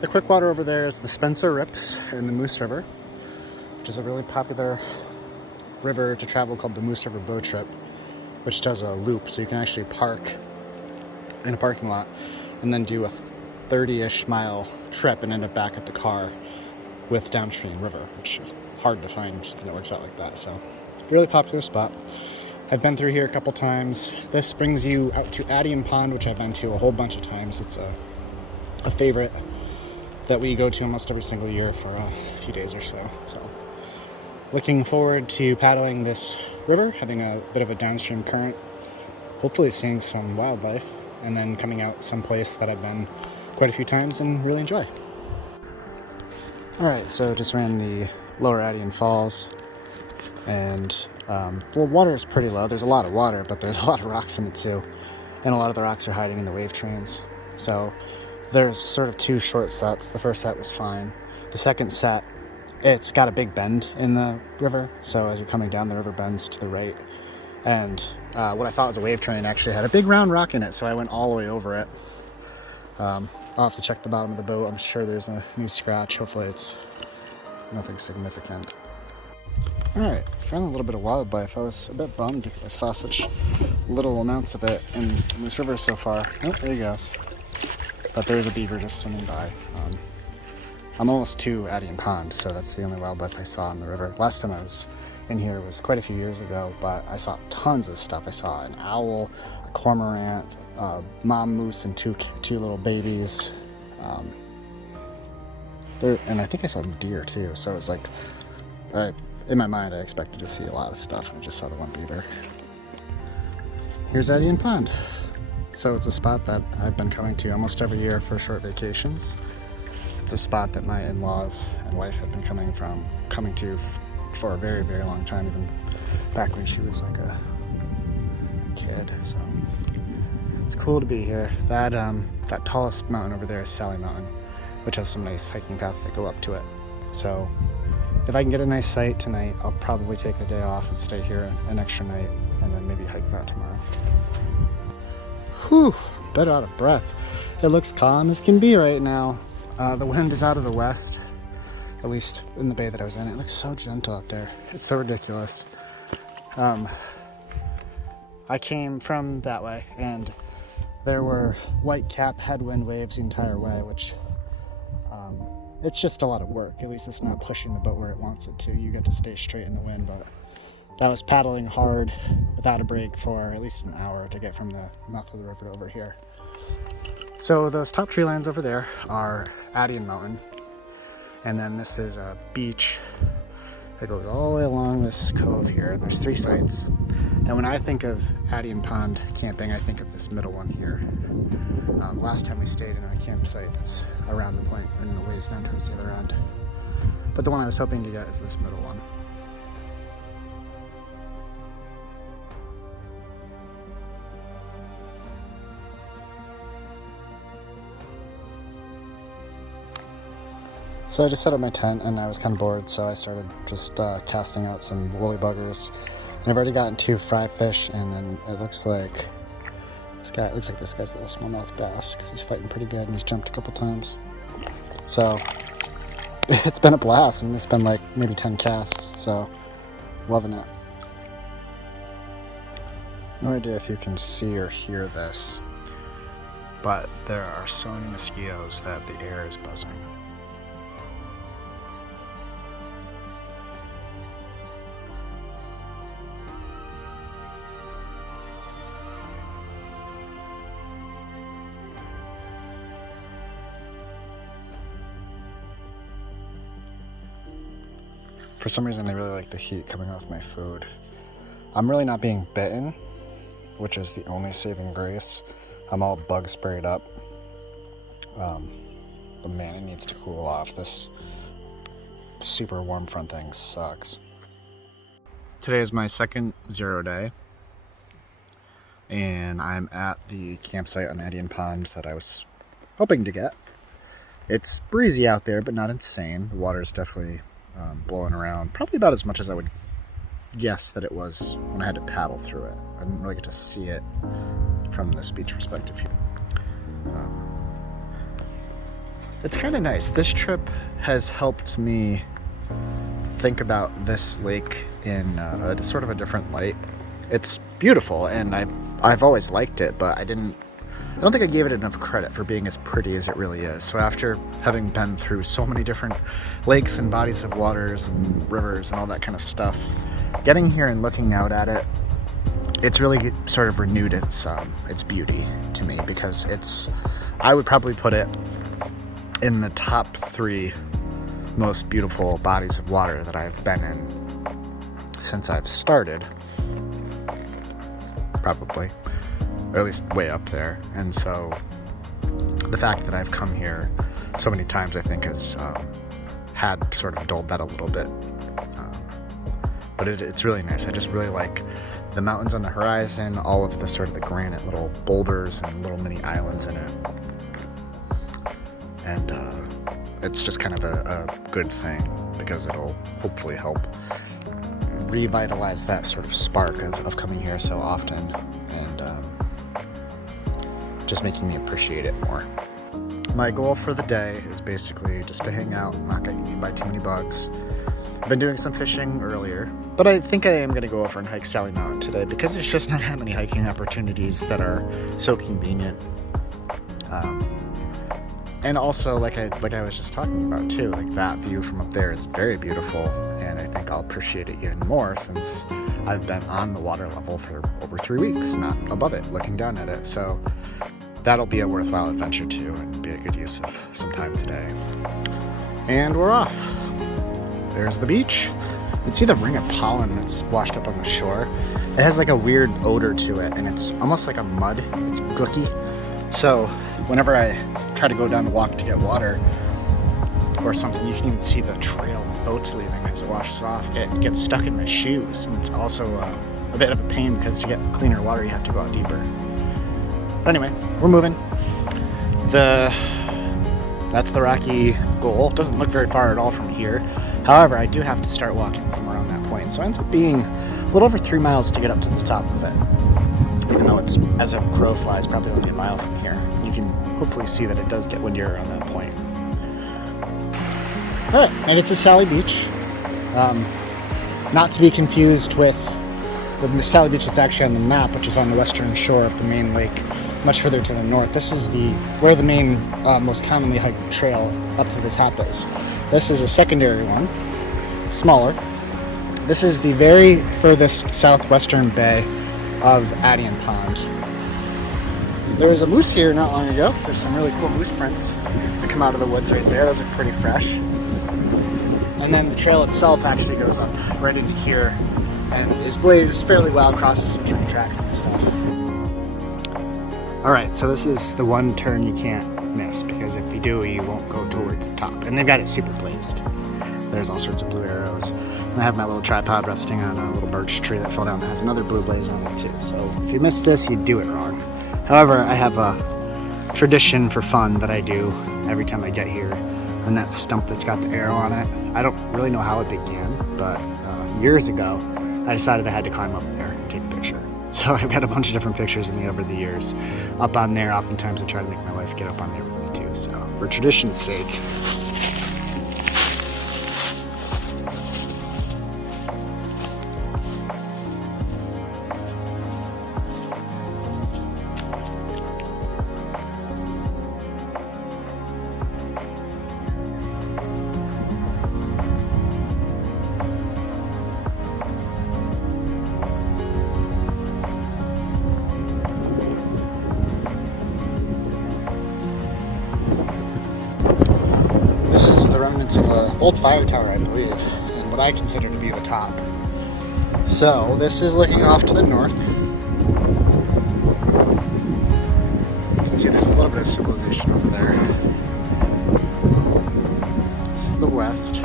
The quick water over there is the Spencer Rips in the Moose River, which is a really popular river to travel called the Moose River Boat Trip, which does a loop, so you can actually park in a parking lot and then do a 30-ish mile trip and end up back at the car with downstream river, which is hard to find something that works out like that. So really popular spot. I've been through here a couple times. This brings you out to Addian Pond, which I've been to a whole bunch of times. It's a favorite that we go to almost every single year for a few days or so. So looking forward to paddling this river, having a bit of a downstream current, hopefully seeing some wildlife, and then coming out someplace that I've been quite a few times and really enjoy. Alright, so just ran the Lower Addian Falls, and the water is pretty low. There's a lot of water, but there's a lot of rocks in it too, and a lot of the rocks are hiding in the wave trains. So there's sort of two short sets. The first set was fine. The second set, it's got a big bend in the river, so as you're coming down, the river bends to the right, and what I thought was a wave train actually had a big round rock in it, so I went all the way over it. I'll have to check the bottom of the boat. I'm sure there's a new scratch. Hopefully it's nothing significant. Alright, found a little bit of wildlife. I was a bit bummed because I saw such little amounts of it in this river so far. Oh, there he goes. But there's a beaver just swimming by. I'm almost to Addian Pond, so that's the only wildlife I saw in the river. Last time I was in here was quite a few years ago, but I saw tons of stuff. I saw an owl, a cormorant, a mom moose and two little babies. And I think I saw deer too, so it was like, in my mind I expected to see a lot of stuff, and I just saw the one beaver. Here's Addian Pond. So it's a spot that I've been coming to almost every year for short vacations. It's a spot that my in-laws and wife have been coming to for a very, very long time, even back when she was like a kid. So it's cool to be here. That tallest mountain over there is Sally Mountain, which has some nice hiking paths that go up to it. So if I can get a nice site tonight, I'll probably take a day off and stay here an extra night, and then maybe hike that tomorrow. Whew, bit out of breath. It looks calm as can be right now. The wind is out of the west, at least in the bay that I was in. It looks so gentle out there. It's so ridiculous. I came from that way, and there were white cap headwind waves the entire way, which it's just a lot of work. At least it's not pushing the boat where it wants it to. You get to stay straight in the wind, but that was paddling hard without a break for at least an hour to get from the mouth of the river over here. So those top tree lines over there are Addian Mountain, and then this is a beach that goes all the way along this cove here, and there's 3 sites. And when I think of Addian Pond camping, I think of this middle one here. Last time we stayed in a campsite that's around the point and a ways down towards the other end. But the one I was hoping to get is this middle one. So I just set up my tent, and I was kind of bored, so I started just casting out some woolly buggers. And I've already gotten 2 fry fish, and then it looks like this guy's a little smallmouth bass, because he's fighting pretty good and he's jumped a couple times. So it's been a blast, and it's been like maybe 10 casts, so loving it. No idea if you can see or hear this, but there are so many mosquitoes that the air is buzzing. For some reason, they really like the heat coming off my food. I'm really not being bitten, which is the only saving grace. I'm all bug sprayed up. But man, it needs to cool off. This super warm front thing sucks. Today is my second 0 day, and I'm at the campsite on Addian Pond that I was hoping to get. It's breezy out there, but not insane. The water is definitely blowing around, probably about as much as I would guess that it was when I had to paddle through it. I didn't really get to see it from this beach perspective here. It's kind of nice. This trip has helped me think about this lake in sort of a different light. It's beautiful, and I've always liked it, but I don't think I gave it enough credit for being as pretty as it really is. So after having been through so many different lakes and bodies of waters and rivers and all that kind of stuff, getting here and looking out at it, it's really sort of renewed its beauty to me, because I would probably put it in the top 3 most beautiful bodies of water that I've been in since I've started, probably, or at least way up there. And so the fact that I've come here so many times, I think, has had sort of dulled that a little bit. But it's really nice. I just really like the mountains on the horizon, all of the sort of the granite little boulders and little mini islands in it. And it's just kind of a good thing, because it'll hopefully help revitalize that sort of spark of coming here so often, and just making me appreciate it more. My goal for the day is basically just to hang out, not get eaten by too many bugs. I've been doing some fishing earlier, but I think I am going to go over and hike Sally Mountain today, because there's just not that many hiking opportunities that are so convenient. And also, like I was just talking about too, like that view from up there is very beautiful, and I think I'll appreciate it even more since I've been on the water level for over 3 weeks, not above it, looking down at it. So that'll be a worthwhile adventure too, and be a good use of some time today. And we're off. There's the beach. You can see the ring of pollen that's washed up on the shore. It has like a weird odor to it, and it's almost like a mud. It's gooky. So whenever I try to go down to walk to get water or something, you can even see the trail the boat's leaving as it washes off. It gets stuck in my shoes, and it's also a bit of a pain, because to get cleaner water you have to go out deeper. But anyway, we're moving. That's the rocky goal. It doesn't look very far at all from here. However, I do have to start walking from around that point, so it ends up being a little over 3 miles to get up to the top of it. Even though it's, as a crow flies, probably only a mile from here. You can hopefully see that it does get windier around that point. Alright, and it's a Sally Beach. Not to be confused with the Sally Beach that's actually on the map, which is on the western shore of the Maine lake, much further to the north. This is where the main most commonly hiked trail up to the top is. This is a secondary one, smaller. This is the very furthest southwestern bay of Adian Pond. There was a moose here not long ago. There's some really cool moose prints that come out of the woods right there. Those are pretty fresh. And then the trail itself actually goes up right into here and is blazed fairly well, crosses some train tracks and stuff. Alright, so this is the one turn you can't miss, because if you do, you won't go towards the top. And they've got it super blazed. There's all sorts of blue arrows. And I have my little tripod resting on a little birch tree that fell down that has another blue blaze on it too. So if you missed this, you do it wrong. However, I have a tradition for fun that I do every time I get here. And that stump that's got the arrow on it, I don't really know how it began, but years ago, I decided I had to climb up there and take a picture. So I've got a bunch of different pictures of me over the years. Up on there, oftentimes I try to make my wife get up on there with me too. So for tradition's sake. Remnants of an old fire tower, I believe, and what I consider to be the top. So this is looking off to the north. You can see there's a little bit of civilization over there. This is the west.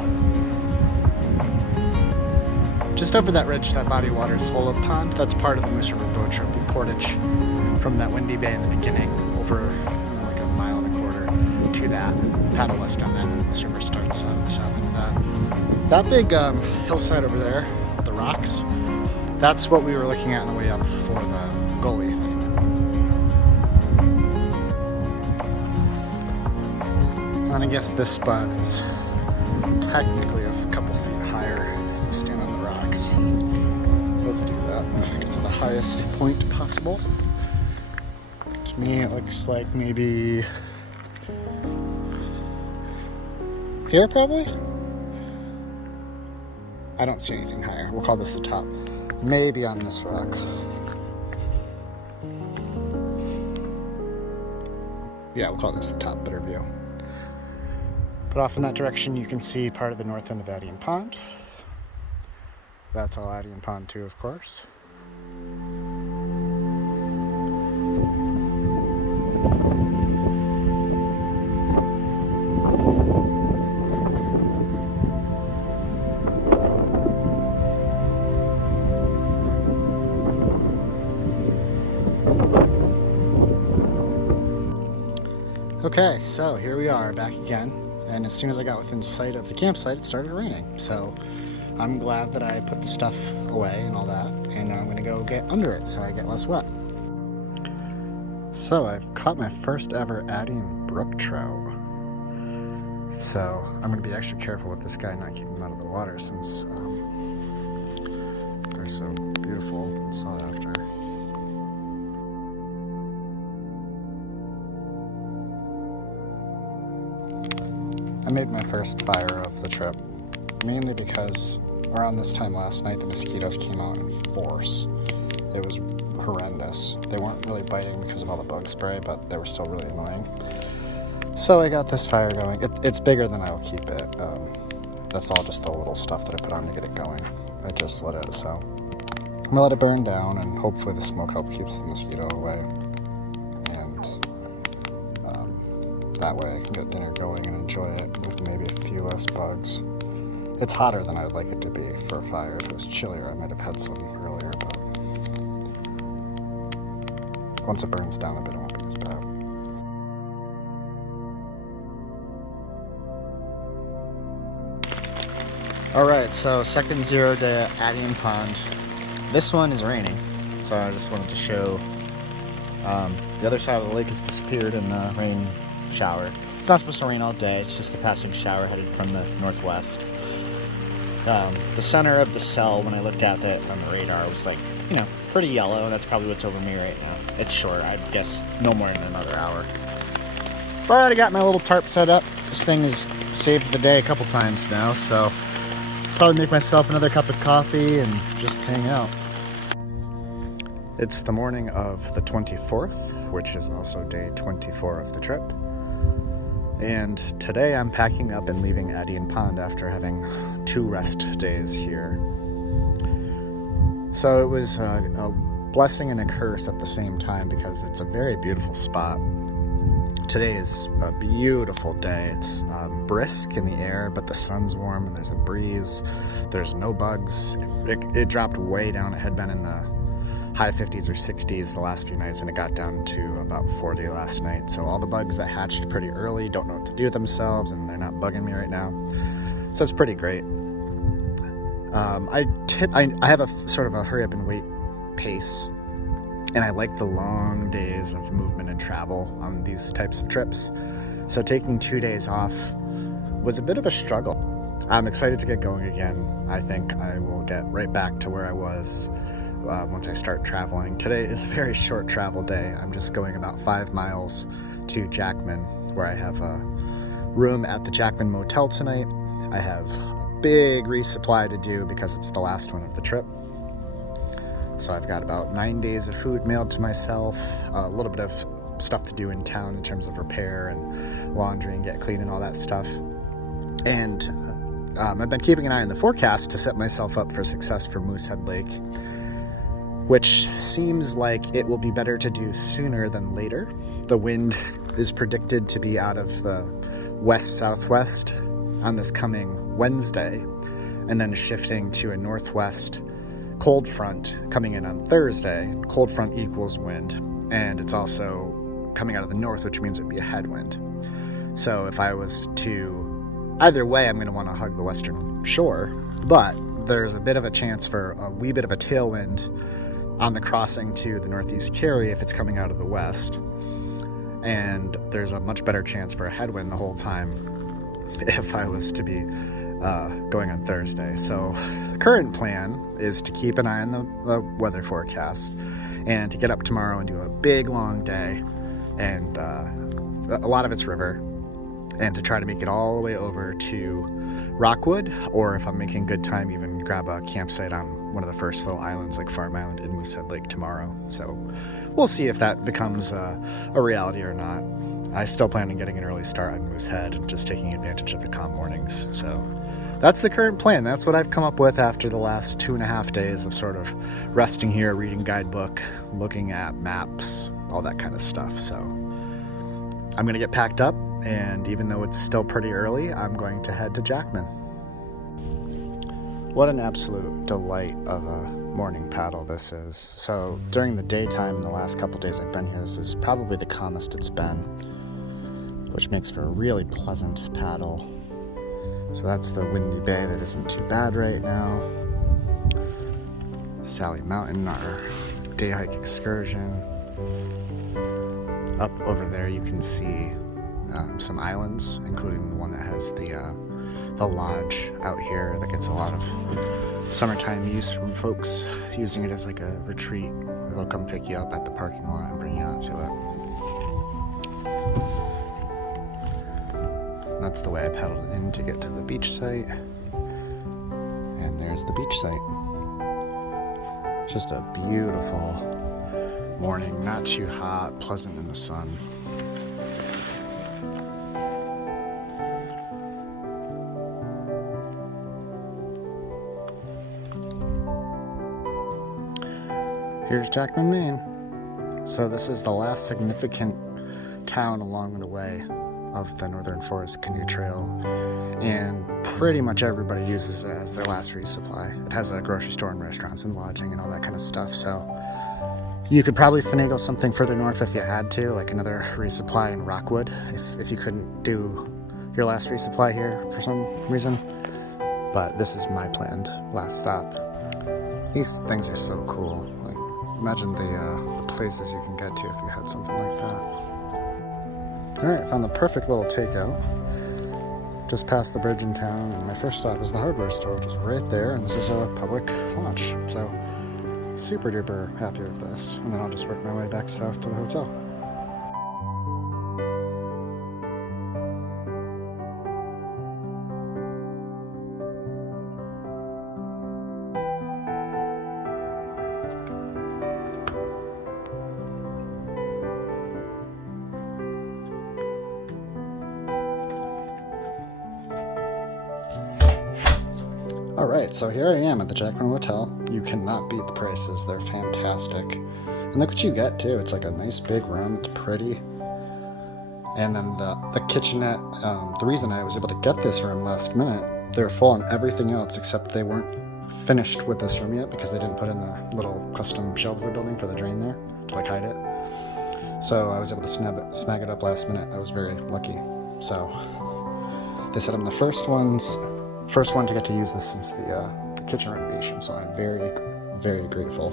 Just over that ridge, that body of water is Hollow Pond. That's part of the Moose River boat trip. We portage from that windy bay in the beginning over like a mile and a quarter to that, paddle west on that, and the Moose River starts the south end of that. That big hillside over there, the rocks, that's what we were looking at on the way up for the goalie thing. And I guess this spot is technically a couple feet higher if you stand on the rocks. So let's do that. Get to the highest point possible. To me, it looks like maybe here, probably? I don't see anything higher. We'll call this the top. Maybe on this rock. Yeah, we'll call this the top, better view. But off in that direction, you can see part of the north end of Adian Pond. That's all Adian Pond 2, of course. Okay, so here we are back again, and as soon as I got within sight of the campsite, it started raining. So I'm glad that I put the stuff away and all that, and now I'm gonna go get under it so I get less wet. So I've caught my first ever Adian brook trout. So I'm gonna be extra careful with this guy, not keeping him out of the water since they're so beautiful and sought after. I made my first fire of the trip, mainly because around this time last night the mosquitoes came out in force. It was horrendous. They weren't really biting because of all the bug spray, but they were still really annoying. So I got this fire going. It's bigger than I'll keep it. That's all just the little stuff that I put on to get it going. I just lit it, so I'm gonna let it burn down, and hopefully the smoke help keeps the mosquito away. That way I can get dinner going and enjoy it with maybe a few less bugs. It's hotter than I'd like it to be for a fire. If it was chillier, I might have had some earlier, but once it burns down a bit, it won't be as bad. Alright, so second 0 day at Adian Pond. This one is raining, so I just wanted to show the other side of the lake has disappeared in the rain shower. It's not supposed to rain all day, it's just a passing shower headed from the northwest. The center of the cell, when I looked at it on the radar, was like, you know, pretty yellow, and that's probably what's over me right now. It's short, I'd guess no more than another hour. But I got my little tarp set up. This thing has saved the day a couple times now, so probably make myself another cup of coffee and just hang out. It's the morning of the 24th, which is also day 24 of the trip. And today I'm packing up and leaving Adian Pond after having 2 rest days here. So it was a blessing and a curse at the same time because it's a very beautiful spot. Today is a beautiful day. It's brisk in the air, but the sun's warm and there's a breeze. There's no bugs. It dropped way down. It had been in the high 50s or 60s the last few nights, and it got down to about 40 last night. So all the bugs that hatched pretty early don't know what to do with themselves, and they're not bugging me right now. So it's pretty great. I have a sort of a hurry up and wait pace, and I like the long days of movement and travel on these types of trips. So taking 2 days off was a bit of a struggle. I'm excited to get going again. I think I will get right back to where I was once I start traveling. Today is a very short travel day. I'm just going about 5 miles to Jackman, where I have a room at the Jackman Motel tonight. I have a big resupply to do because it's the last one of the trip. So I've got about 9 days of food mailed to myself, a little bit of stuff to do in town in terms of repair and laundry and get clean and all that stuff. And I've been keeping an eye on the forecast to set myself up for success for Moosehead Lake, which seems like it will be better to do sooner than later. The wind is predicted to be out of the west-southwest on this coming Wednesday, and then shifting to a northwest cold front coming in on Thursday. Cold front equals wind, and it's also coming out of the north, which means it would be a headwind. So if I was to, either way, I'm going to want to hug the western shore, but there's a bit of a chance for a wee bit of a tailwind on the crossing to the Northeast Carry if it's coming out of the west. and there's a much better chance for a headwind the whole time if I was to be going on Thursday. So the current plan is to keep an eye on the weather forecast and to get up tomorrow and do a big long day, and a lot of it's river, and to try to make it all the way over to Rockwood, or if I'm making good time, even grab a campsite on one of the first little islands like Farm Island in Moosehead Lake tomorrow. So we'll see if that becomes a reality or not. I still plan on getting an early start on Moosehead and just taking advantage of the calm mornings. So that's the current plan. That's what I've come up with after the last 2.5 days of sort of resting here, reading guidebook, looking at maps, all that kind of stuff. So I'm gonna get packed up, and even though it's still pretty early, I'm going to head to Jackman. What an absolute delight of a morning paddle this is. So during the daytime in the last couple days I've been here, this is probably the calmest it's been, which makes for a really pleasant paddle. So that's the windy bay that isn't too bad right now. Sally Mountain, our day hike excursion. Up over there you can see some islands, including the one that has the lodge out here that gets a lot of summertime use from folks using it as like a retreat. They'll come pick you up at the parking lot and bring you out to it. That's the way I paddled in to get to the beach site. And there's the beach site. Just a beautiful morning, not too hot, pleasant in the sun. Here's Jackman, Maine. So this is the last significant town along the way of the Northern Forest Canoe Trail, and pretty much everybody uses it as their last resupply. It has a grocery store and restaurants and lodging and all that kind of stuff, so you could probably finagle something further north if you had to, like another resupply in Rockwood, if you couldn't do your last resupply here for some reason. But this is my planned last stop. These things are so cool. Like, imagine the places you can get to if you had something like that. Alright, I found the perfect little takeout just past the bridge in town, and my first stop was the hardware store, which is right there, and this is a public launch, so super duper happy with this. And then I'll just work my way back south to the hotel. Alright, so here I am at the Jackman Hotel. You cannot beat the prices, they're fantastic. And look what you get too, it's like a nice big room, it's pretty. And then the kitchenette, the reason I was able to get this room last minute, they were full on everything else except they weren't finished with this room yet because they didn't put in the little custom shelves they're building for the drain there to like hide it. So I was able to snag it up last minute. I was very lucky. So they said I'm the first one to get to use this since the kitchen renovation, so I'm very, very grateful.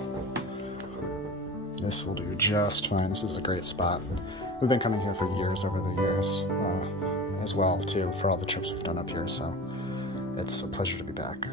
This will do just fine. This is a great spot. We've been coming here for years over the years as well too, for all the trips we've done up here, so it's a pleasure to be back.